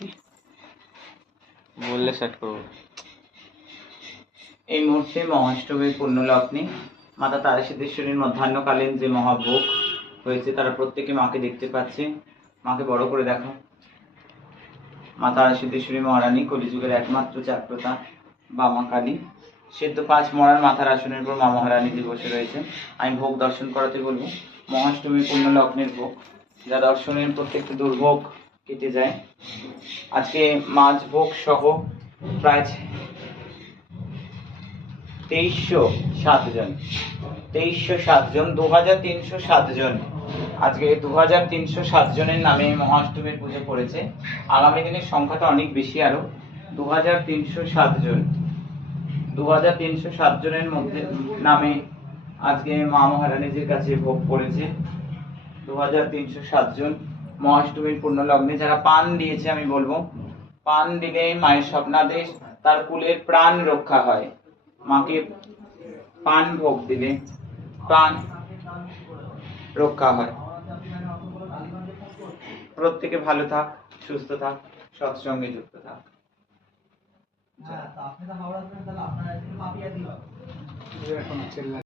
দি বললে সেট করবো। এই মুহূর্তে মহাষ্টমীর পূর্ণ লগ্নে মাতা তারাসিদ্ধেশ্বরীর মধ্যাহ্নকালীন যে মহাভোগ হয়েছে তারা প্রত্যেকে মাকে দেখতে পাচ্ছে। মাকে বড় করে দেখো। মা তারাসিদ্ধেশ্বরী মহারানী কলিযুগের একমাত্র জাগ্রতা বা মা কালী। সেদ্ধ 5 মরার মাথার আসনের উপর মা মহারানী যে বসে রয়েছে। আমি ভোগ দর্শন করাতে বলবো। মহাষ্টমীর পূর্ণ লগ্নের ভোগ, যা দর্শনের প্রত্যেকটা দুর্ভোগ কেটে যায়। আজকে মাছ ভোগ সহ প্রায় 2307 জন, 2307 জন, 2307 জন। আজকে 2307 জনের নামে মহাষ্টমীর পুজো করেছে। আগামী দিনের সংখ্যাটা অনেক বেশি, আরো 2307 জন। 2307 জনের মধ্যে নামে আজকে মা মহারানীজির কাছে ভোগ করেছে 2307 জন। মহাষ্টমীর পূর্ণ লগ্নে যারা পান দিয়েছে, আমি বলবো পান দিলে মায়ের স্বপ্নাদেশ, তার কুলের প্রাণ রক্ষা হয়। মাকে পান ভোগ দিলে প্রাণ রক্ষা হয়। প্রত্যেকে ভালো থাক, সুস্থ থাক, সৎসঙ্গে যুক্ত থাক।